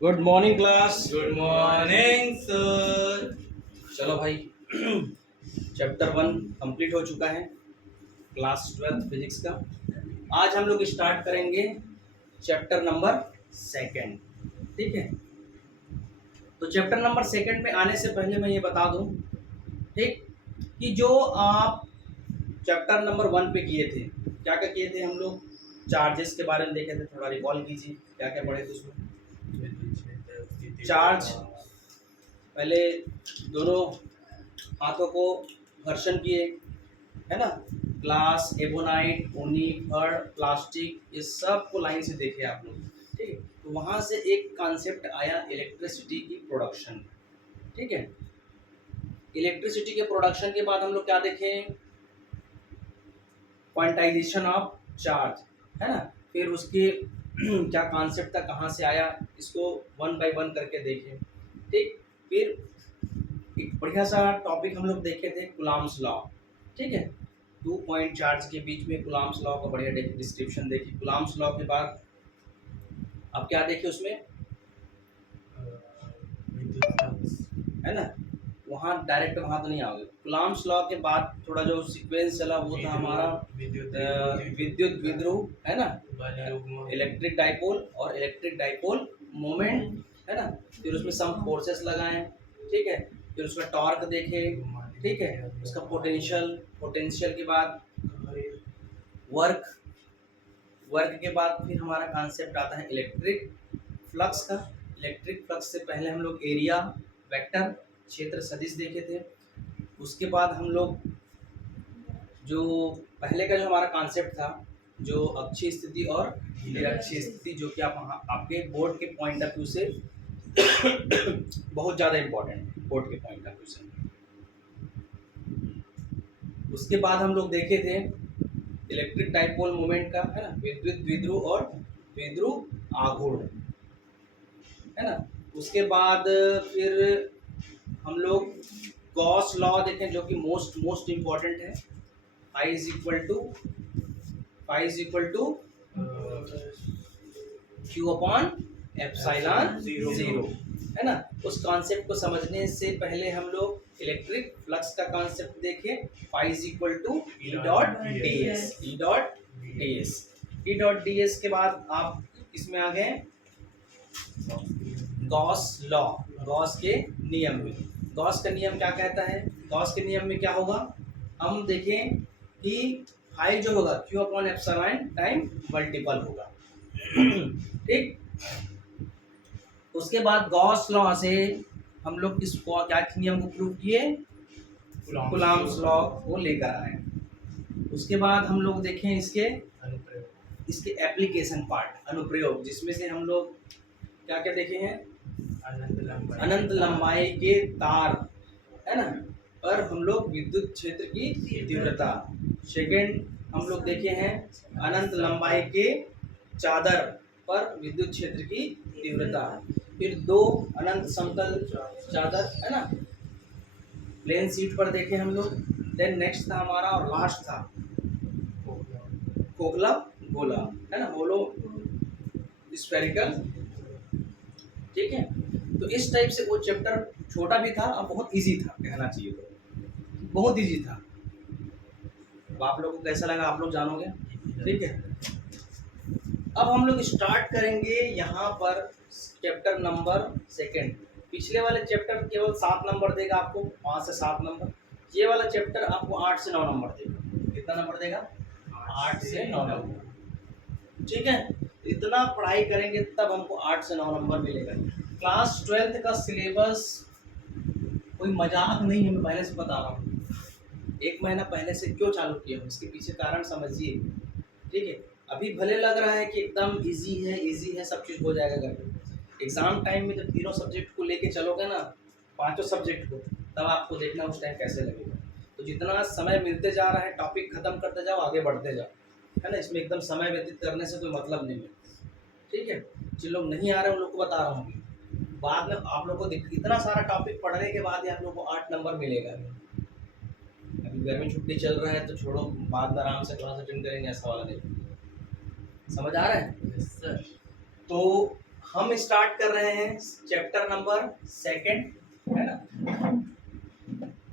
Good morning class. Good morning sir. चलो भाई chapter 1 complete हो चुका है क्लास 12 फिजिक्स का। आज हम लोग स्टार्ट करेंगे चैप्टर नंबर सेकंड। ठीक है, तो चैप्टर नंबर सेकंड में आने से पहले मैं ये बता दूं, ठीक, कि जो आप चैप्टर नंबर 1 पे किए थे, क्या क्या किए थे हम लोग। चार्जेस के बारे में देखे थे, थोड़ा रिकॉल कीजिए क्या क्या पढ़े थे उसमें। चार्ज, पहले दोनों हाथों को घर्षण किए, है ना। ग्लास, एबोनाइट, ऊनी, फड़, प्लास्टिक, ये सब को लाइन से देखे आप लोग। ठीक है, तो वहाँ से एक कॉन्सेप्ट आया इलेक्ट्रिसिटी की प्रोडक्शन। ठीक है, इलेक्ट्रिसिटी के प्रोडक्शन के बाद हम लोग क्या देखें, क्वांटाइजेशन ऑफ चार्ज, है ना। फिर उसके क्या कॉन्सेप्ट था, कहाँ से आया, इसको वन बाय वन करके देखें। ठीक, फिर एक बढ़िया सा टॉपिक हम लोग देखे थे, कूलॉम्स लॉ। ठीक है, 2 पॉइंट चार्ज के बीच में कूलॉम्स लॉ का बढ़िया डिस्क्रिप्शन देखिए। कूलॉम्स लॉ के बाद अब क्या देखिए उसमें, है ना, वहाँ डायरेक्ट वहाँ तो नहीं आओगे। कूलॉम्स लॉ के बाद थोड़ा जो सीक्वेंस चला वो था हमारा विद्युत विद्रोह, है ना, इलेक्ट्रिक डाइपोल और इलेक्ट्रिक डाइपोल मोमेंट, है ना। फिर उसमें सम फोर्सेस लगाएं, ठीक है। फिर उसका टॉर्क देखे, ठीक है, उसका पोटेंशियल, पोटेंशियल के बाद वर्क, वर्क के बाद फिर हमारा कॉन्सेप्ट आता है इलेक्ट्रिक फ्लक्स का। इलेक्ट्रिक फ्लक्स से पहले हम लोग एरिया, वेक्टर, क्षेत्र सदिश देखे थे। उसके बाद हम लोग जो पहले का जो हमारा कॉन्सेप्ट था, जो अक्षीय स्थिति और निरक्षीय स्थिति, जो कि आप वहाँ आपके बोर्ड के पॉइंट ऑफ व्यू से बहुत ज़्यादा इम्पोर्टेंट है, बोर्ड के पॉइंट ऑफ व्यू से। उसके बाद हम लोग देखे थे इलेक्ट्रिक डाइपोल मोमेंट का, है ना, विद्युत द्विध्रुव और द्विध्रुव आघूर्ण, है ना। उसके बाद फिर हम लोग गॉस लॉ देखें, जो कि मोस्ट मोस्ट इम्पॉर्टेंट है। Phi is equal to Q upon epsilon zero, है ना। उस कॉन्सेप्ट को समझने से पहले हम लोग इलेक्ट्रिक फ्लक्स का कॉन्सेप्ट देखें। Phi is equal to E dot D S, E dot D S, E dot D S के बाद आप इसमें आ गए गॉस लॉ, गॉस के नियम में। गॉस का नियम क्या कहता है, गॉस के नियम में क्या होगा, हम देखें कि फाई जो होगा Q upon epsilon time multiple होगा। ठीक, उसके बाद गॉस लॉ से हम लोग इस क्या नियम को प्रूव किए, कूलॉम्स लॉ को लेकर आए। उसके बाद हम लोग देखें इसके इसके एप्लीकेशन पार्ट, अनुप्रयोग, जिसमें से हम लोग क्या क्या देखे हैं, अनंत लंबाई के तार, है ना, पर हम लोग विद्युत क्षेत्र की तीव्रता। सेकंड हम लोग देखे हैं अनंत लंबाई के चादर पर विद्युत क्षेत्र की तीव्रता। फिर 2 अनंत समतल चादर, है ना, प्लेन सीट पर देखे हम लोग। देन नेक्स्ट था हमारा और लास्ट था खोखला गोला, है ना, होलो स्फेरिकल। ठीक है, तो इस टाइप से वो चैप्टर छोटा भी था और बहुत इजी था, कहना चाहिए तो बहुत इजी था। अब आप लोगों को कैसा लगा आप लोग जानोगे। ठीक है, अब हम लोग स्टार्ट करेंगे यहाँ पर चैप्टर नंबर सेकंड। पिछले वाले चैप्टर केवल 7 नंबर देगा आपको, 5 से 7 नंबर। ये वाला चैप्टर आपको 8 से 9 नंबर देगा। कितना नंबर देगा, 8 से 9 नंबर। ठीक है, इतना पढ़ाई करेंगे तब हमको 8 से 9 नंबर मिलेगा। क्लास 12 का सिलेबस कोई मजाक नहीं है, मैं पहले से बता रहा हूँ। 1 महीना पहले से क्यों चालू किया हूँ, इसके पीछे कारण समझिए। ठीक है, अभी भले लग रहा है कि एकदम इजी है, सब चीज़ हो जाएगा घर पे। एग्ज़ाम टाइम में जब तीनों सब्जेक्ट को लेके चलोगे ना, 5 सब्जेक्ट को, तब आपको देखना उस टाइम कैसे लगेगा। तो जितना समय मिलते जा रहा है, टॉपिक खत्म करते जाओ, आगे बढ़ते जाओ, है ना। इसमें एकदम समय व्यतीत करने से कोई मतलब नहीं है। ठीक है, जिन लोग नहीं आ रहे हैं उन लोग को बता रहा हूँ, बाद में आप लोग को इतना सारा टॉपिक पढ़ने के बाद ही आप लोग को 8 नंबर मिलेगा। अभी गर्मी छुट्टी चल रहा है तो छोड़ो, बाद में आराम से क्लास अटेंड करेंगे, ऐसा वाला नहीं। समझ आ रहा है। Yes, sir. तो हम स्टार्ट कर रहे हैं चैप्टर नंबर सेकंड, है ना,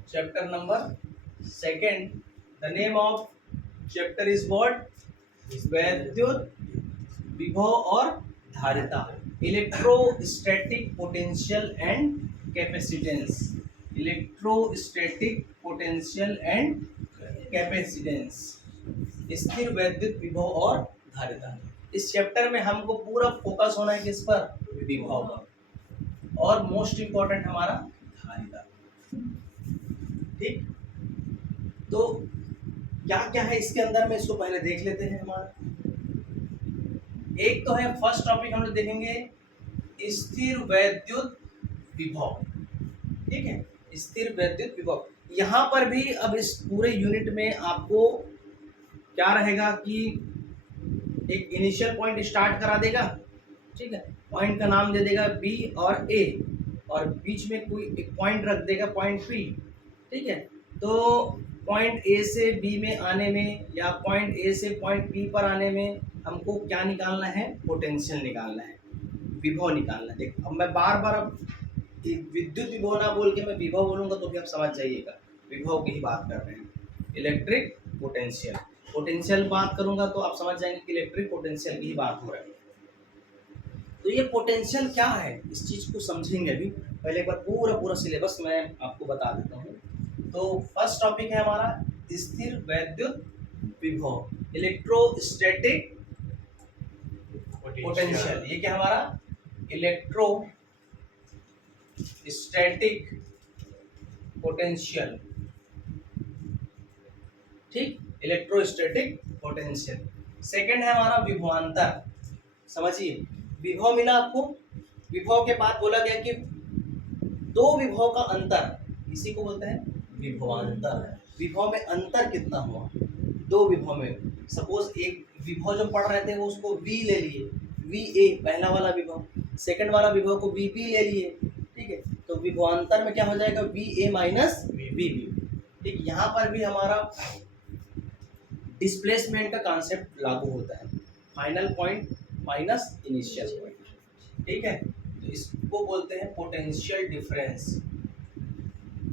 chapter number second. The name of chapter is what? वैद्युत विभव और धारिता, electrostatic potential and capacitance, electrostatic potential and capacitance, स्थिर वैद्युत विभव और धारिता। इस चैप्टर में हमको पूरा फोकस होना है किस पर? विभव पर, और मोस्ट इंपॉर्टेंट हमारा धारिता। ठीक, तो क्या क्या है इसके अंदर में, इसको पहले देख लेते हैं। हमारा एक तो है, फर्स्ट टॉपिक हम लोग देखेंगे स्थिर वैद्युत विभव। ठीक है, स्थिर वैद्युत विभव। यहाँ पर भी अब इस पूरे यूनिट में आपको क्या रहेगा कि एक इनिशियल पॉइंट स्टार्ट करा देगा। ठीक है, पॉइंट का नाम दे देगा बी और ए, और बीच में कोई एक पॉइंट रख देगा, पॉइंट पी। ठीक है, तो पॉइंट ए से बी में आने में या पॉइंट ए से पॉइंट पी पर आने में हमको क्या निकालना है? पोटेंशियल निकालना है, विभव निकालना है। देखो, अब मैं बार बार अब विद्युत विभव ना बोल के मैं विभव बोलूंगा तो भी आप समझ जाइएगा, विभव की ही बात कर रहे हैं। इलेक्ट्रिक पोटेंशियल, पोटेंशियल बात करूंगा तो आप समझ जाएंगे कि इलेक्ट्रिक पोटेंशियल की ही बात हो रही है। तो ये पोटेंशियल क्या है, इस चीज को समझेंगे अभी। पहले एक बार पूरा सिलेबस मैं आपको बता देता हूँ। तो फर्स्ट टॉपिक है हमारा स्थिर वैद्युत विभव, इलेक्ट्रोस्टैटिक पोटेंशियल। ये क्या हमारा? Electrostatic potential. ठीक, इलेक्ट्रोस्टैटिक पोटेंशियल। सेकंड है हमारा विभवांतर। समझिए, विभव मिला आपको, विभव के बाद बोला गया कि दो विभव का अंतर, इसी को बोलते हैं विभवांतर। विभव में अंतर कितना हुआ दो विभव में। सपोज एक विभव जो पढ़ रहे थे वो उसको V ले लिए, VA पहला वाला विभव, सेकंड वाला विभव को VB ले लिए। ठीक है, तो विभवांतर में क्या हो जाएगा? VA minus VB। ठीक, यहाँ पर भी हमारा डिस्प्लेसमेंट का कॉन्सेप्ट लागू होता है, final point minus initial point. ठीक है, तो इसको बोलते हैं पोटेंशियल डिफरेंस।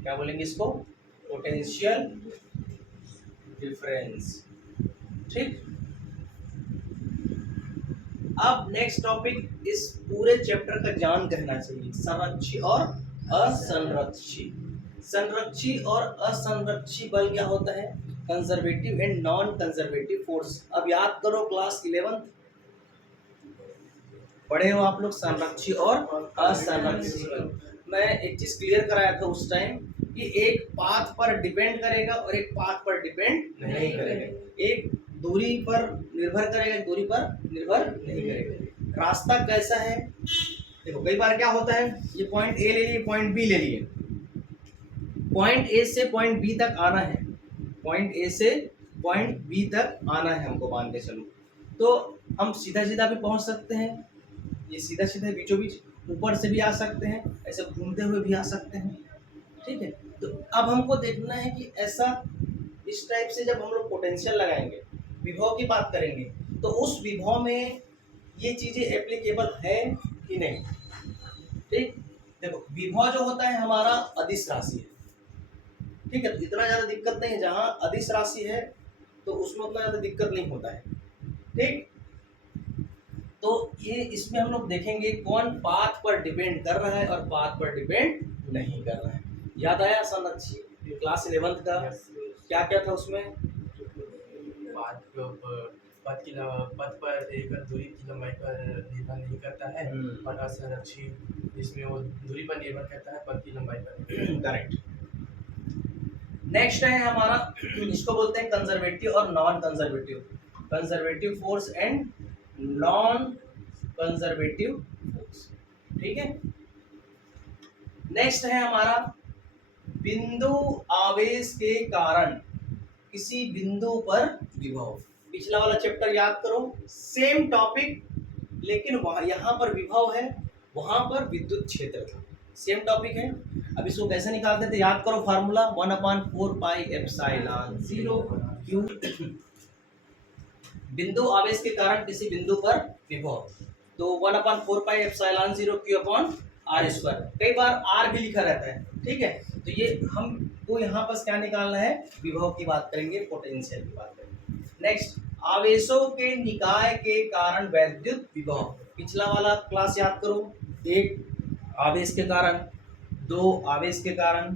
क्या बोलेंगे इसको? Potential difference. ठीक, अब नेक्स्ट टॉपिक, इस पूरे चैप्टर का जान कहना चाहिए, संरक्षी और असंरक्षी। संरक्षी और असंरक्षी बल क्या होता है? Conservative and non conservative force. अब याद करो, क्लास 11 पढ़े हो आप लोग, संरक्षी और असंरक्षी बल। मैं एक चीज क्लियर कराया था उस टाइम कि एक पाथ पर डिपेंड करेगा और एक पाथ पर डिपेंड नहीं करेगा, एक दूरी पर निर्भर करेगा, एक दूरी पर निर्भर नहीं करेगा। रास्ता कैसा है? देखो, कई बार क्या होता है, ये पॉइंट ए ले लिए, पॉइंट बी ले लिए, पॉइंट ए से पॉइंट बी तक आना है, पॉइंट ए से पॉइंट बी तक आना है हमको, मान के चलो। तो हम सीधा सीधा भी पहुंच सकते हैं, ये सीधा सीधा बीचों बीच ऊपर से भी आ सकते हैं, ऐसे घूमते हुए भी आ सकते हैं। ठीक है, तो अब हमको देखना है कि ऐसा इस टाइप से जब हम लोग पोटेंशियल लगाएंगे, विभव की बात करेंगे, तो उस विभव में ये चीजें एप्लीकेबल है कि नहीं। ठीक, देखो, विभव जो होता है हमारा अदिश राशि है। ठीक है, तो इतना ज्यादा दिक्कत नहीं है, जहाँ अदिश राशि है तो उसमें उतना ज्यादा दिक्कत नहीं होता है। ठीक, तो ये इसमें हम लोग देखेंगे कौन पाथ पर डिपेंड कर रहा है और पाथ पर डिपेंड नहीं कर रहा है। याद आया संरक्षी क्लास 11 का क्या क्या था उसमें? पथ पर एक दूरी की लंबाई पर निर्भर नहीं करता है, और असंरक्षी इसमें वो दूरी पर निर्भर करता है, पथ की लंबाई पर। करेक्ट। नेक्स्ट है हमारा, इसको बोलते हैं कंजर्वेटिव और non conservative, conservative force and non conservative force. ठीक है, नेक्स्ट है हमारा बिंदु आवेश के कारण किसी बिंदु पर विभव। पिछला वाला चैप्टर याद करो, सेम टॉपिक, लेकिन वहां यहाँ पर विभव है, वहां पर विद्युत क्षेत्र था, सेम टॉपिक है। अब इसको कैसे निकालते थे? याद करो फार्मूला, 1/4 पाई एप्सिलॉन 0 Q। बिंदु आवेश के कारण किसी बिंदु पर विभव, तो 1/4πε0 Q/r²। कई बार r भी लिखा रहता है, ठीक है। तो ये हमको यहाँ पर क्या निकालना है, विभव की बात करेंगे, पोटेंशियल की बात करेंगे। नेक्स्ट, आवेशों के निकाय के कारण वैद्युत विभव। पिछला वाला क्लास याद करो, एक आवेश के कारण, दो आवेश के कारण,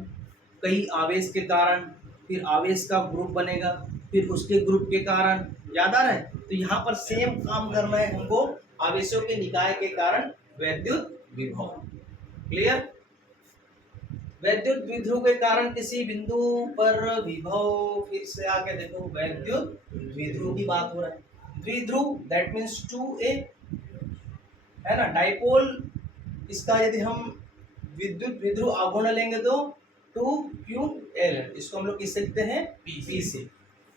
कई आवेश के कारण, फिर आवेश का ग्रुप बनेगा, फिर उसके ग्रुप के कारण, याद आ रहा है। तो यहाँ पर सेम काम करना है हमको, आवेशों के निकाय के कारण वैद्युत विभव। क्लियर। वैद्युत द्विध्रुव के कारण किसी बिंदु पर विभव, फिर से आके देखो वैद्युत द्विध्रुव की बात हो रहा है। द्विध्रुव दैट मीन्स 2a, है ना। डाइपोल, इसका यदि हम विद्युत द्विध्रुव आघूर्ण लेंगे तो 2ql, इसको हम लोग किस से लिखते हैं, p से।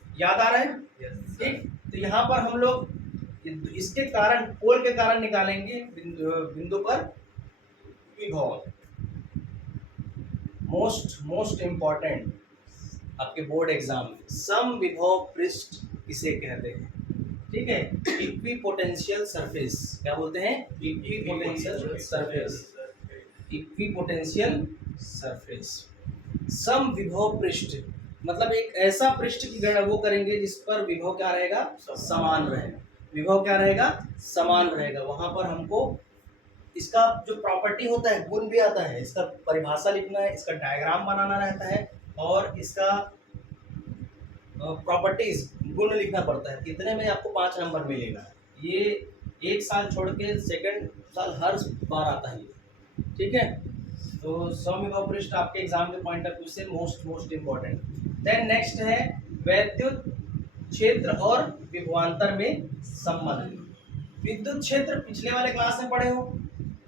याद आ रहा है, ठीक। तो यहाँ पर हम लोग इसके कारण, पोल के कारण निकालेंगे बिंदु पर विभव। मोस्ट इम्पॉर्टेंट आपके बोर्ड एग्जाम में, सम विभव पृष्ठ किसे कहते हैं, ठीक है। इक्विपोटेंशियल सरफेस, क्या बोलते हैं, इक्विपोटेंशियल सरफेस, इक्विपोटेंशियल सरफेस। सम विभव पृष्ठ मतलब एक ऐसा पृष्ठ की गणना वो करेंगे जिस पर विभव क्या रहेगा, समान रहेगा। विभव क्या रहेगा, समान रहेगा। वहां पर हमको इसका जो प्रॉपर्टी होता है, गुण भी आता है, इसका परिभाषा लिखना है, इसका डायग्राम बनाना रहता है, और इसका प्रॉपर्टीज गुण लिखना पड़ता है। इतने में आपको 5 नंबर मिलेगा। ये एक साल छोड़ के सेकंड साल हर बार आता है, ठीक है। तो समविभव पृष्ठ आपके एग्जाम के पॉइंट ऑफ व्यू से मोस्ट इम्पोर्टेंट। देन नेक्स्ट है वैद्युत क्षेत्र और विभवांतर में संबंध। विद्युत क्षेत्र पिछले वाले क्लास में पढ़े हो,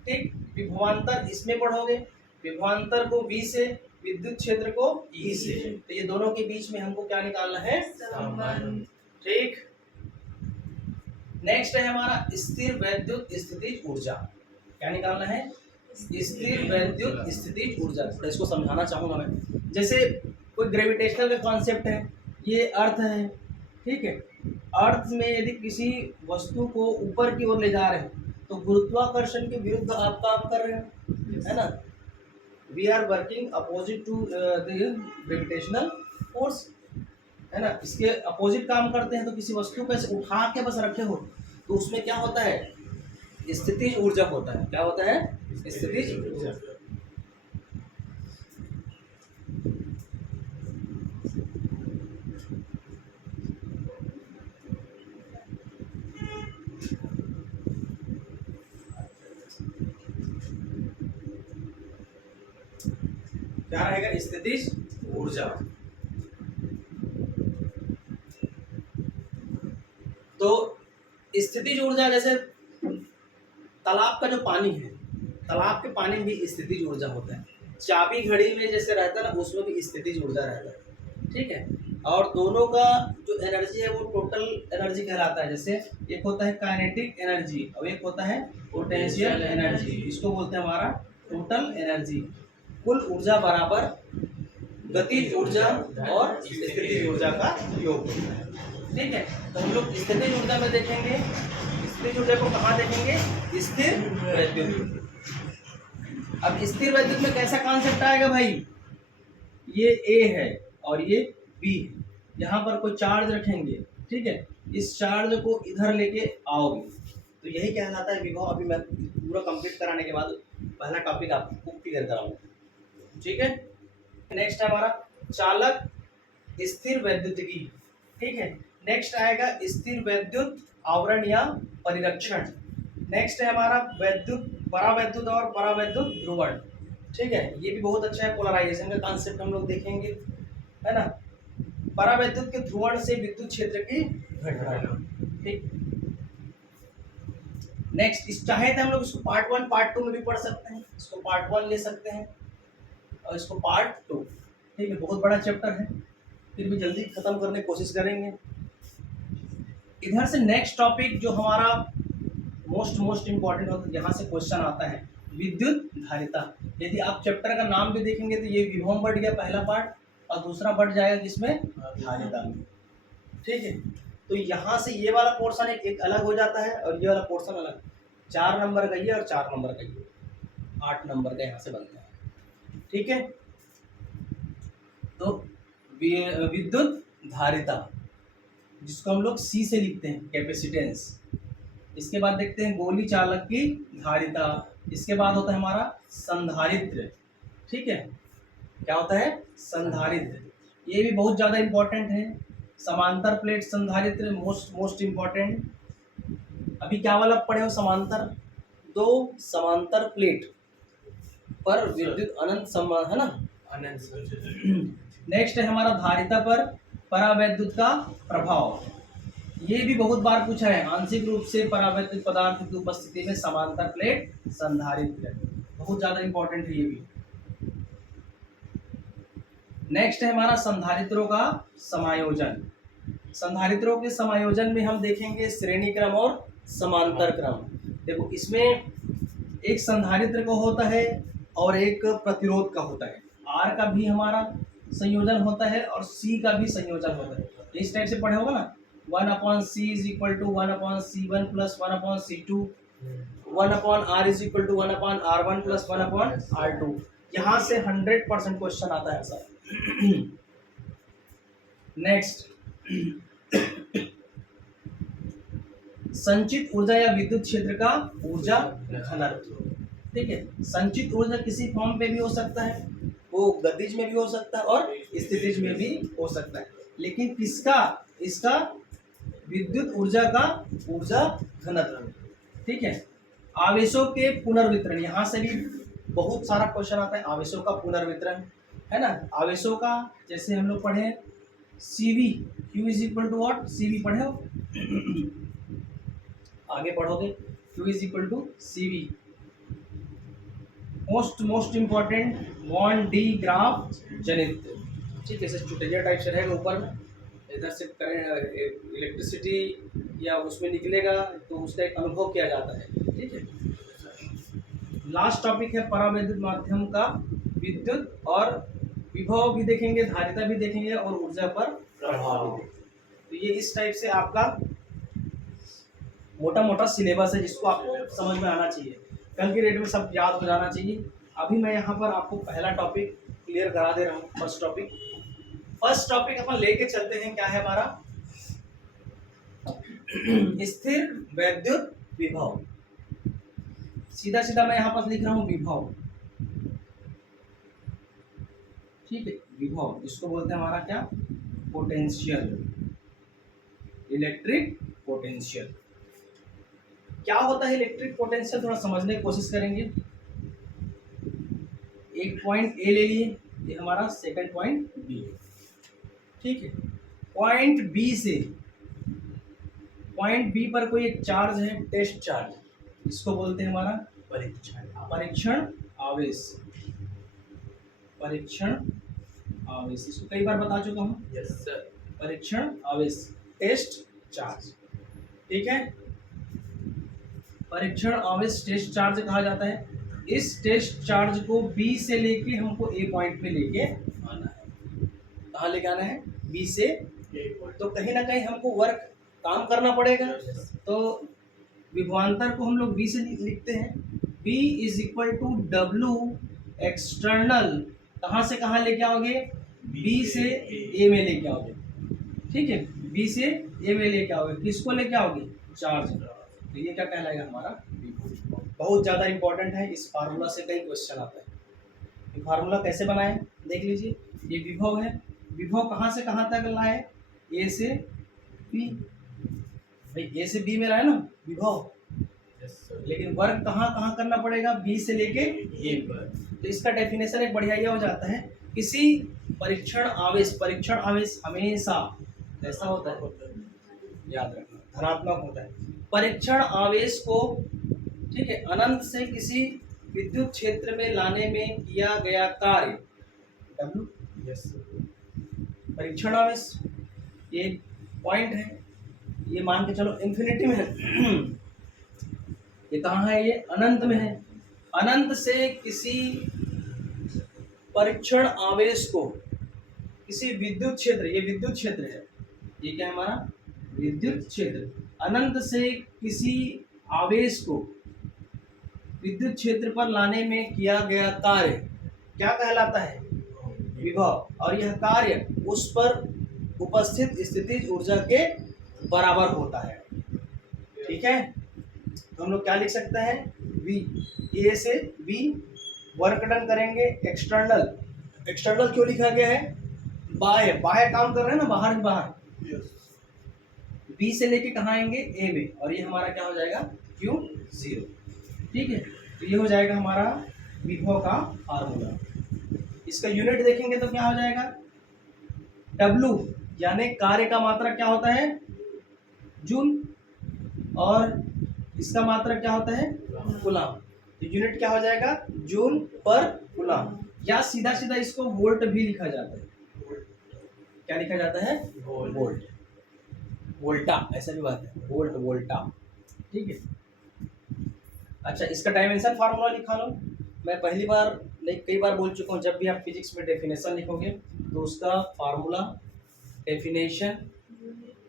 ठीक। विभवांतर इसमें पढ़ोगे, विभवांतर को V से, विद्युत क्षेत्र को E से। तो ये दोनों के बीच में हमको क्या निकालना है, संबंध, ठीक। नेक्स्ट है हमारा स्थिर वैद्युत स्थितिज ऊर्जा। क्या निकालना है, स्थिर वैद्युत स्थितिज ऊर्जा। तो इसको समझाना चाहूंगा मैं। जैसे कोई ग्रेविटेशनल का कॉन्सेप्ट है, ये अर्थ है, ठीक है। अर्थ में यदि किसी वस्तु को ऊपर की ओर ले जा रहे हैं तो गुरुत्वाकर्षण के विरुद्ध आप काम कर रहे हैं, है ना। We are working opposite to the gravitational force, है ना। इसके अपोजिट काम करते हैं। तो किसी वस्तु को ऐसे उठा के बस रखे हो तो उसमें क्या होता है, स्थितिज ऊर्जा होता है। क्या होता है, स्थितिज ऊर्जा। क्या रहेगा, स्थितिज ऊर्जा। तो स्थितिज ऊर्जा, जैसे तालाब का जो पानी है, तालाब के पानी में भी स्थितिज ऊर्जा होता है। चाबी घड़ी में जैसे रहता है ना, उसमें भी स्थितिज ऊर्जा रहता है, ठीक है। और दोनों का जो एनर्जी है वो टोटल एनर्जी कहलाता है। जैसे एक होता है काइनेटिक एनर्जी और एक होता है पोटेंशियल एनर्जी। इसको बोलते हैं हमारा टोटल एनर्जी। कुल ऊर्जा बराबर गतिज ऊर्जा और स्थितिज ऊर्जा का योग होता है, ठीक है। तो हम लोग स्थितिज ऊर्जा में देखेंगे, स्थितिज ऊर्जा को कहाँ देखेंगे, स्थिर वैद्युत। अब स्थिर वैद्युत में कैसा कॉन्सेप्ट आएगा भाई, ये A है और ये B है। यहाँ पर कोई चार्ज रखेंगे, ठीक है। इस चार्ज को इधर लेके आओगे तो यही कहलाता है विभव। अभी मैं पूरा कंप्लीट कराने के बाद पहला टॉपिक आपको क्लियर कराऊंगा, ठीक है। नेक्स्ट है हमारा चालक स्थिर वैद्युतिकी, ठीक है। नेक्स्ट आएगा स्थिर वैद्युत आवरण या परिरक्षण। नेक्स्ट है हमारा वैद्युत परावैद्युत और परावैद्युत ध्रुवण, ठीक है। ये भी बहुत अच्छा है। पोलराइजेशन का कॉन्सेप्ट हम लोग देखेंगे, है ना। परावैद्युत के ध्रुवण से विद्युत क्षेत्र की घटना, ठीक। नेक्स्ट इस चाहे तो हम लोग इसको पार्ट 1 पार्ट 2 में भी पढ़ सकते हैं। इसको पार्ट 1 ले सकते हैं और इसको पार्ट 2, ठीक है। बहुत बड़ा चैप्टर है, फिर भी जल्दी खत्म करने की कोशिश करेंगे। इधर से नेक्स्ट टॉपिक जो हमारा मोस्ट इम्पॉर्टेंट होता है, यहाँ से क्वेश्चन आता है विद्युत धारिता। यदि आप चैप्टर का नाम भी देखेंगे तो ये विभव बढ़ गया पहला पार्ट, और दूसरा बढ़ जाएगा किसमें, धारिता में, ठीक है। तो यहाँ से ये वाला पोर्शन एक अलग हो जाता है और ये वाला पोर्शन अलग। 4 नंबर का ये और 4 नंबर का ये, 8 नंबर का यहाँ से बनता है। ठीक है, तो विद्युत धारिता जिसको हम लोग सी से लिखते हैं, कैपेसिटेंस। इसके बाद देखते हैं गोली चालक की धारिता। इसके बाद होता है हमारा संधारित्र। ठीक है, क्या होता है? संधारित्र। ये भी बहुत ज़्यादा इम्पोर्टेंट है। समांतर प्लेट संधारित्र मोस्ट इम्पोर्टेंट। अभी क्या वाला पढ़े हो? समांतर। दो समांतर प्लेट पर विद्युत अनंत संबंध है ना। अनंत सर। नेक्स्ट है हमारा धारिता पर परावैद्युत का प्रभाव। ये भी बहुत बार पूछा है, आंशिक रूप से परावैद्युत पदार्थ की उपस्थिति में समांतर प्लेट संधारित्र, बहुत ज्यादा इंपॉर्टेंट है ये भी। नेक्स्ट है हमारा संधारित्रों का समायोजन। संधारित्रों के समायोजन में हम देखेंगे श्रेणी क्रम और समांतर क्रम। देखो इसमें एक संधारित्र का होता है और एक प्रतिरोध का होता है। आर का भी हमारा संयोजन होता है और सी का भी संयोजन होता है। इस टाइप से पढ़े होगा ना, 1/c is equal to 1/c1 plus 1/c2, 1/r is equal to 1/r1 plus 1/r2। यहाँ से 100% क्वेश्चन आता है सर। नेक्स्ट, संचित ऊर्जा या विद्युत क्षेत्र का ऊर्जा घनत्व। ठीक है, संचित ऊर्जा किसी फॉर्म पे भी हो सकता है, वो गतिज में भी हो सकता है और स्थितिज में भी हो सकता है, लेकिन किसका? इसका विद्युत ऊर्जा का ऊर्जा घनत्व। ठीक है, आवेशों के पुनर्वितरण, यहाँ से भी बहुत सारा क्वेश्चन आता है। आवेशों का पुनर्वितरण है ना, आवेशों का जैसे हम लोग पढ़े CV, Q is equal to what? CV पढ़े हो? आगे पढ़ोगे Q is equal to CV। Most important Van de Graaff जनित। ठीक है, चुटैया टाइप से रहेगा, ऊपर में इधर से करंट इलेक्ट्रिसिटी या उसमें निकलेगा तो उसका एक अनुभव किया जाता है। ठीक है, लास्ट टॉपिक है परावैद्युत माध्यम का विद्युत और विभव भी देखेंगे, धारिता भी देखेंगे और ऊर्जा पर प्रभाव भी देखेंगे। तो ये इस टाइप से आपका मोटा मोटा सिलेबस है जिसको आपको समझ में आना चाहिए। कल की डेट में सब याद हो जाना चाहिए। अभी मैं यहाँ पर आपको पहला टॉपिक क्लियर करा दे रहा हूँ। फर्स्ट टॉपिक अपन लेके चलते हैं, क्या है हमारा? स्थिर वैद्युत विभव। सीधा सीधा मैं यहाँ पर लिख रहा हूँ विभव। ठीक है, विभव जिसको बोलते हैं हमारा क्या? Potential, electric potential. क्या होता है इलेक्ट्रिक पोटेंशियल? थोड़ा समझने की कोशिश करेंगे। एक पॉइंट ए ले लिए, ये हमारा सेकंड पॉइंट बी है। ठीक है, पॉइंट बी से पॉइंट बी पर कोई एक चार्ज है, टेस्ट चार्ज, इसको बोलते हैं हमारा परीक्षण आवेश। परीक्षण आवेश, इसको कई बार बता चुका हूँ। Yes sir. परीक्षण आवेश, टेस्ट चार्ज। ठीक है, परीक्षण आवेश टेस्ट चार्ज कहा जाता है। इस टेस्ट चार्ज को बी से लेके हमको ए पॉइंट पे लेके आना है। कहाँ लेके आना है? बी से। तो कहीं ना कहीं हमको वर्क काम करना पड़ेगा, तो विभवांतर को हम लोग बी से लिखते हैं। B is equal to W external. कहाँ से कहाँ लेके आओगे? बी से ए में लेके आओगे। ठीक है, बी से ए में लेके आओगे। किसको लेके आओगे? चार्ज। तो ये क्या कहलाएगा? हमारा विभव। बहुत ज़्यादा इंपॉर्टेंट है, इस फार्मूला से कई क्वेश्चन आता है। ये फार्मूला कैसे बनाए देख लीजिए। ये विभव है, विभव कहाँ से कहाँ तक लाए? ए से बी। भाई ए से बी में लाए ना विभव, लेकिन वर्क कहाँ कहाँ करना पड़ेगा? बी से लेके ए पर। तो इसका डेफिनेशन एक बढ़िया ये हो जाता है, किसी परीक्षण आवेश हमेशा ऐसा होता है, याद रखना, धनात्मक होता है। परीक्षण आवेश को, ठीक है, अनंत से किसी विद्युत क्षेत्र में लाने में किया गया कार्य W। Yes sir. परीक्षण आवेश ये पॉइंट है, ये मान के चलो इन्फिनिटी में है। ये कहाँ है? ये अनंत में है। अनंत से किसी परीक्षण आवेश को किसी विद्युत क्षेत्र, ये विद्युत क्षेत्र है, ये क्या है हमारा? विद्युत क्षेत्र। अनंत से किसी आवेश को विद्युत क्षेत्र पर लाने में किया गया कार्य क्या कहलाता है? विभव। और यह कार्य उस पर उपस्थित स्थितिज ऊर्जा के बराबर होता है। ठीक है, तो हम लोग क्या लिख सकते हैं? V, A से V, वर्क डन करेंगे एक्सटर्नल। एक्सटर्नल क्यों लिखा गया है? बाह्य, बाह्य काम कर रहे हैं ना, बाहर बाहर। B से लेके कहाँ आएंगे? A में, और ये हमारा क्या हो जाएगा? Q0। ठीक है, तो ये हो जाएगा हमारा विभव का फार्मूला। इसका यूनिट देखेंगे तो क्या हो जाएगा? W यानी कार्य का मात्रक क्या होता है? जूल, और इसका मात्रक क्या होता है? कूलम। तो यूनिट क्या हो जाएगा? जूल पर कूलम, या सीधा सीधा इसको वोल्ट भी लिखा जाता है। क्या लिखा जाता है? वोल्ट, वोल्टा, ऐसा भी बात है, वोल्ट, वोल्टा। ठीक है, अच्छा, इसका डायमेंशन फार्मूला लिखा लो। मैं पहली बार नहीं, कई बार बोल चुका हूँ, जब भी आप फिजिक्स में डेफिनेशन लिखोगे तो उसका फार्मूला, डेफिनेशन,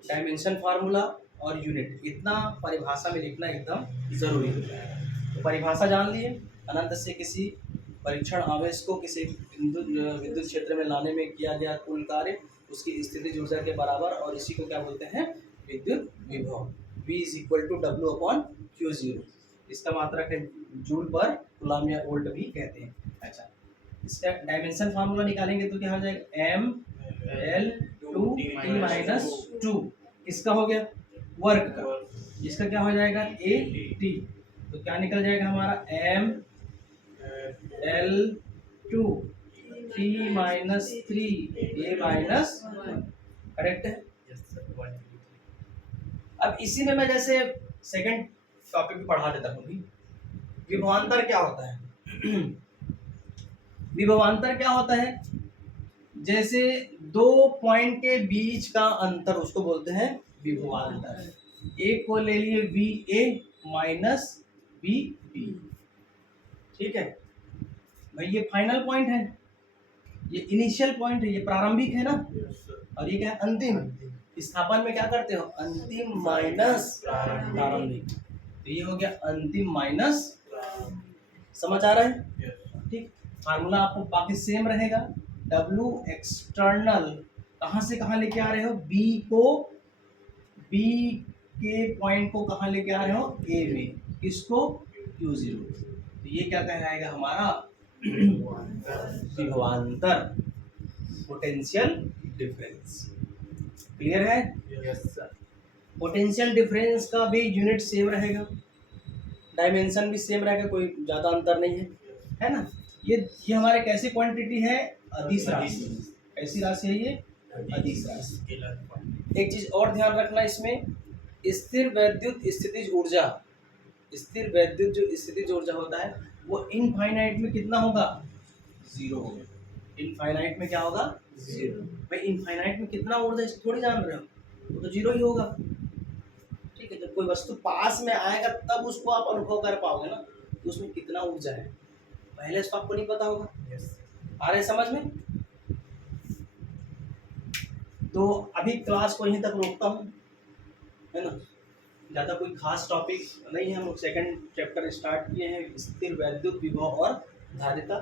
डायमेंशन फार्मूला और यूनिट, इतना परिभाषा में लिखना एकदम जरूरी होता है। तो परिभाषा जान लिए, अनंत से किसी परीक्षण आवेश को किसी विद्युत क्षेत्र में लाने में किया गया कुल कार्य उसकी स्थितिज ऊर्जा के बराबर, और इसी को क्या बोलते हैं? विद्युत विभव। V = W/Q0। इसका मात्रक है जूल पर कूलम या वोल्ट भी कहते हैं। अच्छा, इसका डायमेंशन फार्मूला निकालेंगे तो क्या हो जाएगा? M/L/2T-2। इसका हो गया वर्क का, इसका क्या हो जाएगा? AT। तो क्या निकल जाएगा हमारा? M/L/2T-3 A-1। करेक्ट है। अब इसी में मैं जैसे सेकंड टॉपिक भी पढ़ा देता हूँ। विभवांतर क्या होता है? विभवांतर क्या होता है? जैसे दो पॉइंट के बीच का अंतर, उसको बोलते हैं विभवांतर। एक को ले लिए VA माइनस VB। ठीक है भाई, ये फाइनल पॉइंट है, ये इनिशियल पॉइंट है, ये प्रारंभिक है ना, और ये क्या है? अंतिम। स्थापन में क्या करते हो? अंतिम माइनस प्रारंभिक। तो ये हो गया अंतिम माइनस, समझ आ रहा है? ठीक, फार्मूला आपको बाकी सेम रहेगा। W एक्सटर्नल कहाँ से कहाँ लेके आ रहे हो? B के पॉइंट को कहाँ लेके आ रहे हो? A में, किसको? Q0। तो ये क्या कहलाएगा हमारा? विभवांतर, पोटेंशियल डिफरेंस। क्लियर है? Yes sir. पोटेंशियल डिफरेंस का भी यूनिट सेम रहेगा, डायमेंशन भी सेम रहेगा, कोई ज़्यादा अंतर नहीं है ना। ये हमारे कैसी क्वांटिटी है? अदिश राशि। कैसी राशि है ये? अदिश राशि। एक चीज़ और ध्यान रखना इसमें, स्थिर वैद्युत स्थितिज ऊर्जा, स्थिर वैद्युत जो स्थितिज ऊर्जा होता है वो इनफाइनाइट में कितना होगा? 0 होगा। इनफाइनाइट में क्या होगा? 0। भाई इनफाइनाइट में कितना ऊर्जा है थोड़ी जान रहे हो, वो तो 0 ही होगा। ठीक है, जब कोई वस्तु पास में आएगा तब उसको आप अनुभव कर पाओगे ना, तो उसमें कितना ऊर्जा है, पहले इसको आपको नहीं पता होगा। आ रहे समझ में? तो अभी क्लास को यहीं तक रोकता हूँ, है ना, ज़्यादा कोई खास टॉपिक नहीं है। हम लोग सेकंड चैप्टर स्टार्ट किए हैं, स्थिर वैद्युत विभव और धारिता,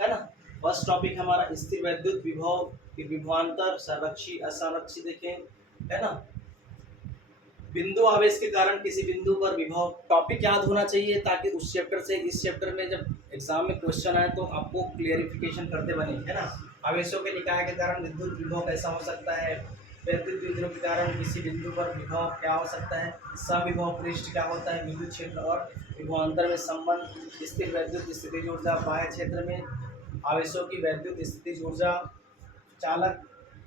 है ना। फर्स्ट टॉपिक हमारा स्थिर वैद्युत विभव की विभवांतर, संरक्षी असंरक्षी देखें, है ना। बिंदु आवेश के कारण किसी बिंदु पर विभव, टॉपिक याद होना चाहिए ताकि उस चैप्टर से इस चैप्टर में जब एग्जाम में क्वेश्चन आए तो आपको क्लियरिफिकेशन करते बने, है ना। आवेशों के निकाय के कारण विद्युत विभव कैसा हो सकता है, वैद्युत विद्युत के कारण किसी बिंदु पर विभव क्या हो सकता है, सविभव पृष्ठ क्या होता है, विद्युत क्षेत्र और विभवांतर में संबंध, स्थिर वैद्युत स्थितिज ऊर्जा, बाह्य क्षेत्र में आवेशों की वैद्युत स्थितिज ऊर्जा, चालक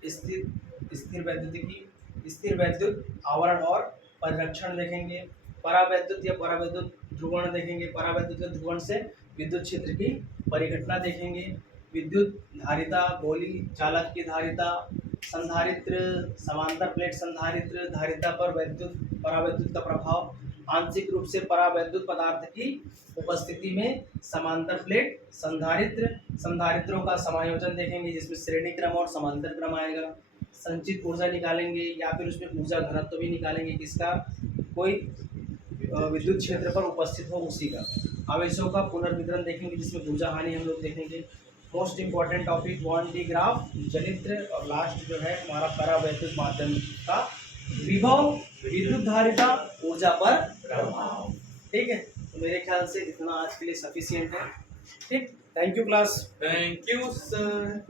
स्थिर वैद्युतिकी, स्थिर वैद्युत आवरण और परिरक्षण देखेंगे, परावैद्युत या परावैद्युत ध्रुवण देखेंगे, परावैद्युत ध्रुवण से विद्युत क्षेत्र की परिघटना देखेंगे, विद्युत धारिता, गोली चालक की धारिता, संधारित्र, समांतर प्लेट संधारित्र, धारिता पर वैद्युत परावैद्युत का प्रभाव, आंशिक रूप से परावैद्युत पदार्थ की उपस्थिति में समांतर प्लेट संधारित्र, संधारित्रों का समायोजन देखेंगे जिसमें श्रेणी क्रम और समांतर क्रम आएगा, संचित ऊर्जा निकालेंगे या फिर उसमें ऊर्जा घनत्व भी निकालेंगे, किसका? कोई विद्युत क्षेत्र पर उपस्थित हो उसी का। आवेशों का पुनर्वितरण देखेंगे, जिसमें ऊर्जा हानि हम लोग देखेंगे। Most important topic 1D graph, जनित्र, और लास्ट जो है हमारा परावैद्युत माध्यम का विभव, विद्युत धारिता, ऊर्जा पर प्रभाव। ठीक है, तो मेरे ख्याल से इतना आज के लिए सफिशिएंट है। ठीक, thank you class. Thank you sir.